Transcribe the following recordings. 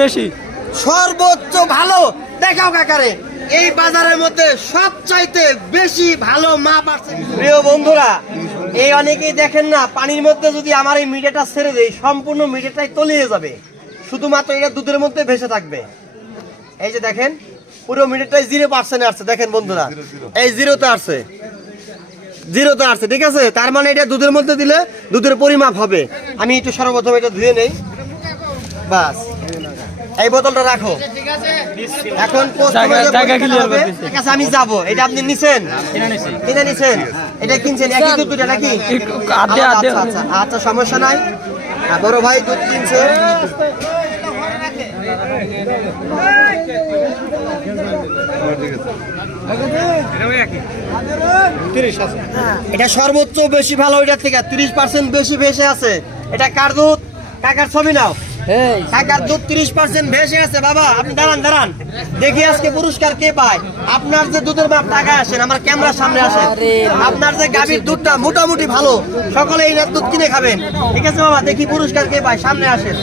বেশি সর্বোচ্চ ভালো দেখাও কাকারে এই বাজারের মধ্যে সবচাইতে বেশি ভালো মাপ আছে। প্রিয় বন্ধুরা, এই অনেকেই দেখেন না, পানির মধ্যে যদি আমার এই মিডিয়াটা ছেড়ে দেই সম্পূর্ণ মিডিয়াটাই তলিয়ে যাবে, শুধুমাত্র এটা দুধের মধ্যে ভেসে থাকবে। এই যে দেখেন পুরো মিডিয়াটাই 0% আসছে, দেখেন বন্ধুরা এই জিরোতে আসছে, জিরোতে আসছে, ঠিক আছে। তার মানে এটা দুধের মধ্যে দিলে দুধের পরিমাপ হবে। আমি একটু সর্বপ্রথম এটা ধুয়ে নেই, বাস এই বোতলটা রাখো। এখন আমি যাব, এটা আপনি নিছেন, কিনে নিছেন, এটা কিনছেন একই দুধ দুটা নাকি? আচ্ছা সমস্যা নাই, বড় ভাই দুধ কিনছে। এটা সর্বোচ্চ বেশি ভালো, এটার থেকে 30% বেশি ভেসে আছে। এটা কার দুধ? কাকার ছবি নাও, কাকার দুধ 30% ভেসে আছে। বাবা আপনি দাঁড়ান দাঁড়ান, দেখি আজকে পুরস্কার কে পায়। আপনার যে দুধের মাপ, টাকা আসেন আমার ক্যামেরার সামনে আসেন। আপনার যে গাভীর দুধটা মোটামুটি ভালো, সকলে এই দুধ কিনে খাবেন, ঠিক আছে বাবা? দেখি পুরস্কার কে পায়, সামনে আসেন।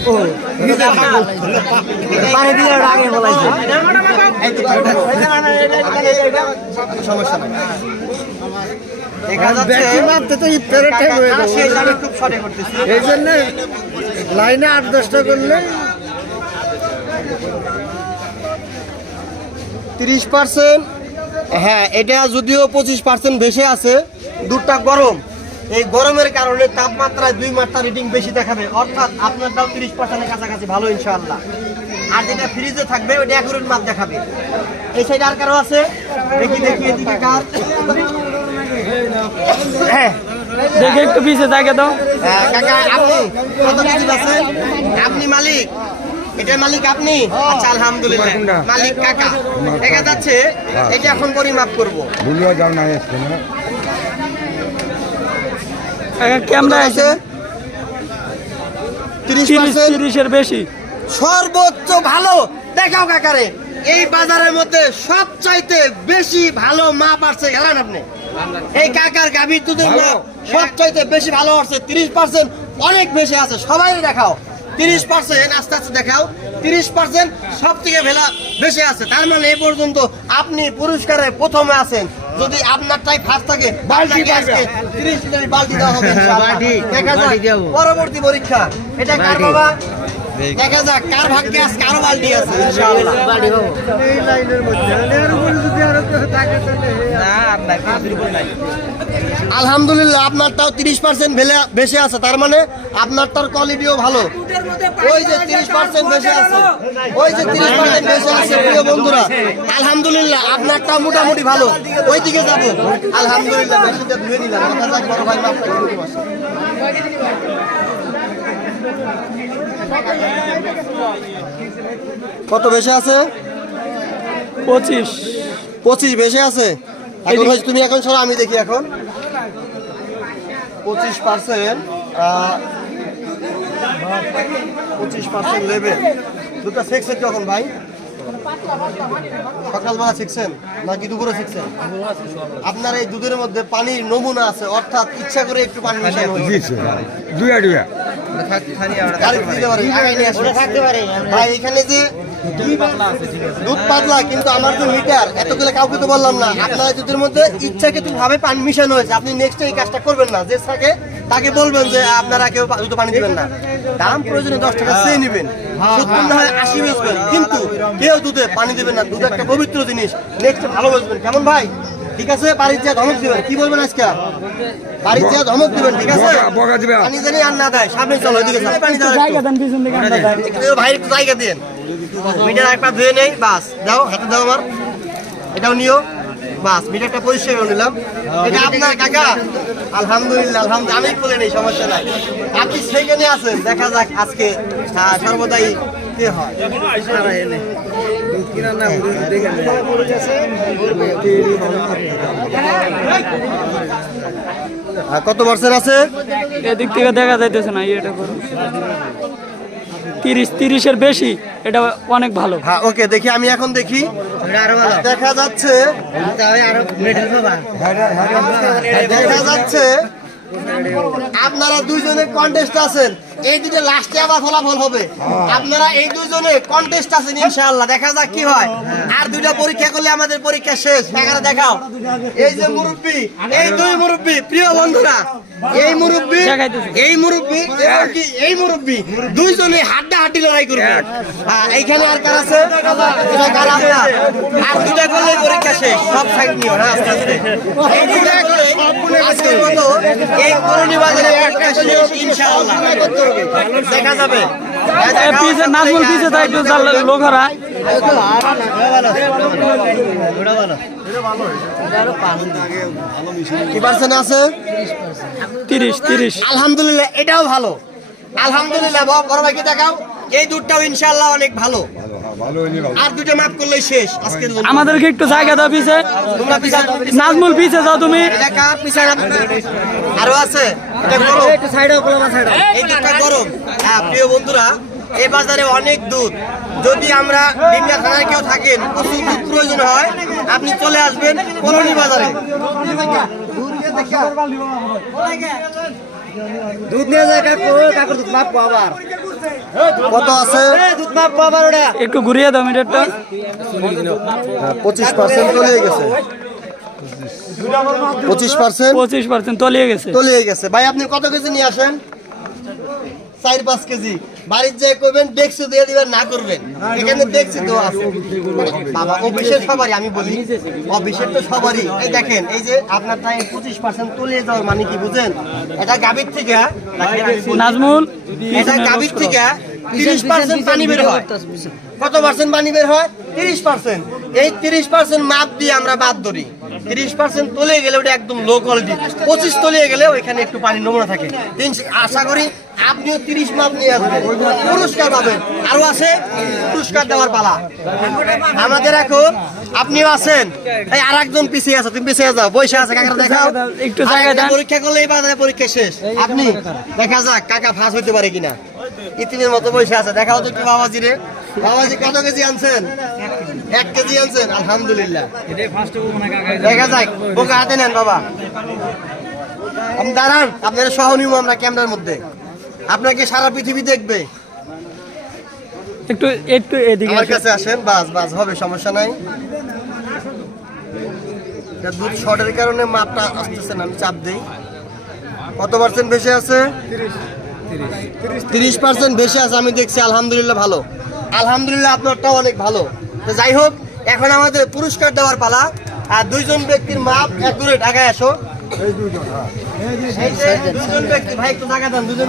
সমস্যা নাই, দেখা যাচ্ছে খুব শর্টে করতেছি, এই জন্য লাইনে 8-10টা করলে 30%। হ্যাঁ, এটা যদিও 25% ভেসে আছে, দুধটা গরম, এই গরমের কারণে তাপমাত্রায় 2 মাত্রা রিডিং বেশি দেখাবে, অর্থাৎ আপনারটাও 30%-এর কাছাকাছি ভালো ইনশাআল্লাহ। আর যেটা ফ্রিজে থাকবে ওটা অ্যাকুরেট মাপ দেখাবে। এই সাইড আর কারো আছে? দেখি দেখি এদিকে কার, হ্যাঁ দেখে একটু পিছে জায়গা দাও। কাকা আপনি কত কেজি আছেন? আপনি মালিক, এটার মালিক আপনি? আচ্ছা আলহামদুলিল্লাহ, মালিক কাকা। দেখা যাচ্ছে এটা এখন পরিমাপ করব। ক্যামেরা আছে 30-এর বেশি, সর্বোচ্চ ভালো দেখাও কাকারে এই বাজারের মধ্যে সবচাইতে বেশি ভালো মাপ আসছে। জানেন আপনি এই কাকার গাভীর দুধের মাপ সবচাইতে বেশি ভালো আসছে, 30% অনেক বেশি আছে। সবাই দেখাও 30%, আস্তে আস্তে দেখাও 30% সব থেকে বেশি আছে। তার মানে এই পর্যন্ত আপনি পুরস্কারে প্রথমে আছেন। যদি আপনারটাই ফার্স্ট থাকে, বালতি আজকে 30 লিটার বালতি দেওয়া হবে ইনশাআল্লাহ। দেখা যাক পরবর্তী পরীক্ষা, এটা কার বাবা? দেখা যাক কার ভাগ্যে আজকে আরো বালতি আছে ইনশাআল্লাহ। এই লাইনের মধ্যে এর উপরে যদি আরো থাকে তাহলে না, আপনার কাছের উপরে নাই। আলহামদুলিল্লাহ আপনারটাও 30% বেশি আছে, তার মানে আপনারটার কোয়ালিটিও ভালো। ওই যে 30% বেশি আছে, ওই যে 30% বেশি আছে। প্রিয় বন্ধুরা, আলহামদুলিল্লাহ আপনারটা মোটামুটি ভালো। ওই দিকে যাবো, আলহামদুলিল্লাহ বেশিটা ধুয়ে নিলাম। বড় ভাই মাপ করে দিতে পারছে। কত বেশি আছে? 25 বেশি আছে। এখন তুমি এখন সরো, আমি দেখি এখন 25%, 25% লেভেল। দুটা শিখছেন কখন ভাই? সকালবেলা শিখছেন নাকি দুপুরে শিখছেন? আপনার এই দুধের মধ্যে পানির নমুনা আছে, অর্থাৎ ইচ্ছা করে একটু পানি মেশানো হয়েছে। ভাই এখানে যে দুধ পাতলা, কিন্তু আমার যে মিটার এতগুলো কাউকে তো বললাম না। আপনার দুধের মধ্যে ইচ্ছাকৃত ভাবে পানি মিশানো হয়েছে। আপনি নেক্সট এই কাজটা করবেন না, যে থাকে তাকে বলবেন যে আপনারা কেউ দুধ পানি দিবেন না, দাম প্রয়োজনে 10 টাকা চেয়ে নেবেন, 70 না হয় 80 বেচবেন, কিন্তু কেউ দুধে পানি দিবেন না। দুধ একটা পবিত্র জিনিস, নেক্সট ভালো বেচবেন। কেমন ভাই? ঠিক আছে, বাড়ির যা ধমক দিবেন। কি বলবেন আজকে? বাড়ির যা ধমক দিবেন, ঠিক আছে? পানি জানি আর না দেয়, সামনে চলো, এদিকে পানি ভাই একটু জায়গা দেন। মিটার একটা ধুয়ে নেই, বাস দাও, হাতে দাও আমার, এটাও নিও, বাস মিটারটা পরিষ্কার করে নিলাম। এটা আপনার কাকা? আলহামদুলিল্লাহ, আলহামদুলিল্লাহ আমি বলে নেই, সমস্যা নাই। আপনি সেখানে আছেন, দেখা যাক আজকে সর্বদাই কে হয়। কত পার্সেন্ট আছে? এদিক থেকে দেখা যাইতেছে না, এটা করো 30-এর বেশি, এটা অনেক ভালো। হ্যাঁ ওকে, দেখি আমি এখন দেখি, দেখা যাচ্ছে দেখা যাচ্ছে আপনারা দুইজনে কন্টেস্ট আছেন। এই দুটো লাস্টে আবার ফলাফল হবে। আপনারা এই দুজনে কন্টেস্ট আছেন ইনশাআল্লাহ, দেখা যাক কি হয়। আর দুইটা পরীক্ষা করলে আমাদের পরীক্ষা শেষ। টাকাটা দেখাও। এই যে মুরব্বি, এই দুই মুরব্বি, প্রিয় বন্ধুরা, এই মুরব্বি, এই মুরব্বি এবং কি এই মুরব্বি দুইজনে হাড্ডাহাড্ডি লড়াই করবে। এইখানে আর কার আছে? এটা কার আপনার? আর দুটা করলে পরীক্ষা শেষ। সব সাইড নিও না, আস্তে আস্তে। এই দুটা করলে আজকের মতো এই করণী বাজারে পরীক্ষা শেষ ইনশাআল্লাহ। দেখা যাবে। পিছে নাজমুল পিছে তাই একটু লোকরা কি পার্সেন্ট আছে? 30। আলহামদুলিল্লাহ, এটাও ভালো। আলহামদুলিল্লাহ, বড় ভাইকে দেখাও। এই দুধটাও ইনশাআল্লাহ অনেক ভালো। আর দুটো মাপ করলে শেষ আজকের জন্য। আমাদেরকে একটু জায়গা দাও পিছে। তোমরা পিছা নাজমুল পিছে যাও তুমি। এলাকা পিছা আরো আছে। এটা গরম, একটু সাইডে কলমা সাইডে। এই দুধটা গরম। হ্যাঁ প্রিয় বন্ধুরা, এই বাজারে অনেক দুধ। যদি আমরা ডিমলা থানায় কেউ থাকেন, প্রচুর দুধ প্রয়োজন হয়, আপনি চলে আসবেন কলোনি বাজারে। দুধ নিয়ে যায় কাকুর দুধ মাপ আবার কত আছে? দুধ মাপ আবার ওটা একটু ঘুরিয়ে দাও মিটারটা। 25% তলিয়ে গেছে। 25% তলিয়ে গেছে। তলিয়ে গেছে। ভাই আপনি কত কেজি নিয়ে আসেন? 4-5 কেজি। বাড়ির যে করবেন ডেক্সি দিয়ে দিবেন, না করবেন এখানে ডেক্সি দেওয়া আছে। বাবা অফিসের সবারই, আমি বলি অফিসের তো সবারই। এই দেখেন, এই যে আপনার টাইম 25% তলিয়ে যাওয়ার মানে কি বুঝেন? এটা গাভীর থেকে নাজমুল এটা গাভীর থেকে 30% পানি বের হয়। কত পার্সেন্ট পানি বের হয়? 30%। এই 30% মাপ দিয়ে আমরা বাদ ধরি। 30% তলিয়ে গেলে ওটা একদম লো কোয়ালিটি। 25 তলিয়ে গেলে ওইখানে একটু পানি নমুনা থাকে। আশা করি আপনিও 30 মাপ নিয়ে আসবেন, পুরস্কার পাবেন। আরো আছে পুরস্কার দেওয়ার পালা আমাদের এখন। আপনিও আছেন, এই আর একজন পিছিয়ে আছে, তুমি পিছিয়ে যাও, বসে আছে কাকার দেখাও। একটু জায়গা দাও। পরীক্ষা করলে এই বাজারে পরীক্ষা শেষ। আপনি দেখা যাক কাকা ফাঁস হইতে পারে কিনা। ইতিমের মতো বসে আছে, দেখাও তো একটু বাবাজি রে। বাবাজি কত কেজি আনছেন? 1 কেজি আনছেন, আলহামদুলিল্লাহ। দেখা যাক, বোকা হাতে নেন বাবা। আপনি দাঁড়ান, আপনার সহ নিব আমরা ক্যামেরার মধ্যে, আপনাকে সারা পৃথিবী দেখবে। একটু একটু এদিকে আমার কাছে আসেন, বাস হবে, সমস্যা নাই। এটা দুধ শর্টের কারণে মাপটা আসতেছে না, আমি চাপ দেই। কত পার্সেন্ট বেশি আছে? 30% বেশি আছে, আমি দেখছি। আলহামদুলিল্লাহ ভালো। আলহামদুলিল্লাহ আপনারটাও অনেক ভালো। তো যাই হোক, এখন আমাদের পুরস্কার দেওয়ার পালা। আর দুইজন ব্যক্তির মাপ একদূরে ঢাকায় আসো। এই যে দুজন ব্যক্তি, ভাই একটু টাকা দেন। দুজন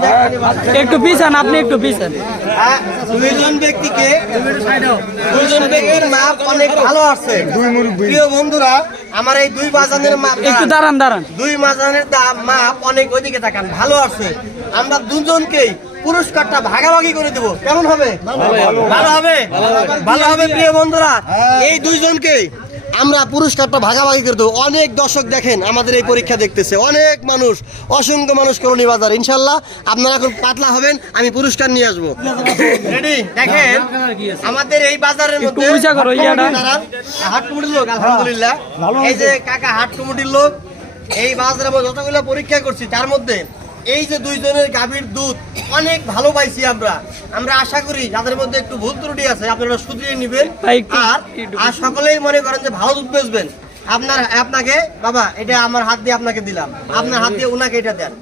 একটু পিছান, আপনি একটু পিছান। দুইজন ব্যক্তির মাপ অনেক ভালো আছে। প্রিয় বন্ধুরা, আমার এই দুই বাজানের মাপ একটু দাঁড়ান। দুই বাজানের মাপ অনেক ওইদিকে তাকান, ভালো আছে। আমরা দুজনকেই পুরস্কারটা ভাগাভাগি করে দেবো। কেমন হবে? ভালো হবে, ভালো হবে। প্রিয় বন্ধুরা, এই দুইজনকেই আমরা পুরস্কারটা ভাগাভাগি করে দেবো। অনেক দর্শক দেখেন আমাদের এই পরীক্ষা দেখতেছে, অনেক মানুষ, অসংখ্য মানুষ কলোনি বাজার। ইনশাল্লাহ আপনারা এখন পাতলা হবেন, আমি পুরস্কার নিয়ে আসবো। রেডি? দেখেন আমাদের এই বাজারের মধ্যে হাট কমিটির লোক, আলহামদুলিল্লাহ, এই যে কাকা হাট কমিটির লোক, এই বাজারের মধ্যে যতগুলো পরীক্ষা করছি তার মধ্যে এই যে দুইজনের গাভীর দুধ অনেক ভালো পাইছি আমরা। আশা করি যাদের মধ্যে একটু ভুল ত্রুটি আছে আপনারা শুধরিয়ে নেবেন। আর সকলেই মনে করেন যে ভালো দুধ বেচবেন। আপনাকে বাবা, এটা আমার হাত দিয়ে আপনাকে দিলাম, আপনার হাত দিয়ে ওনাকে এটা দেন।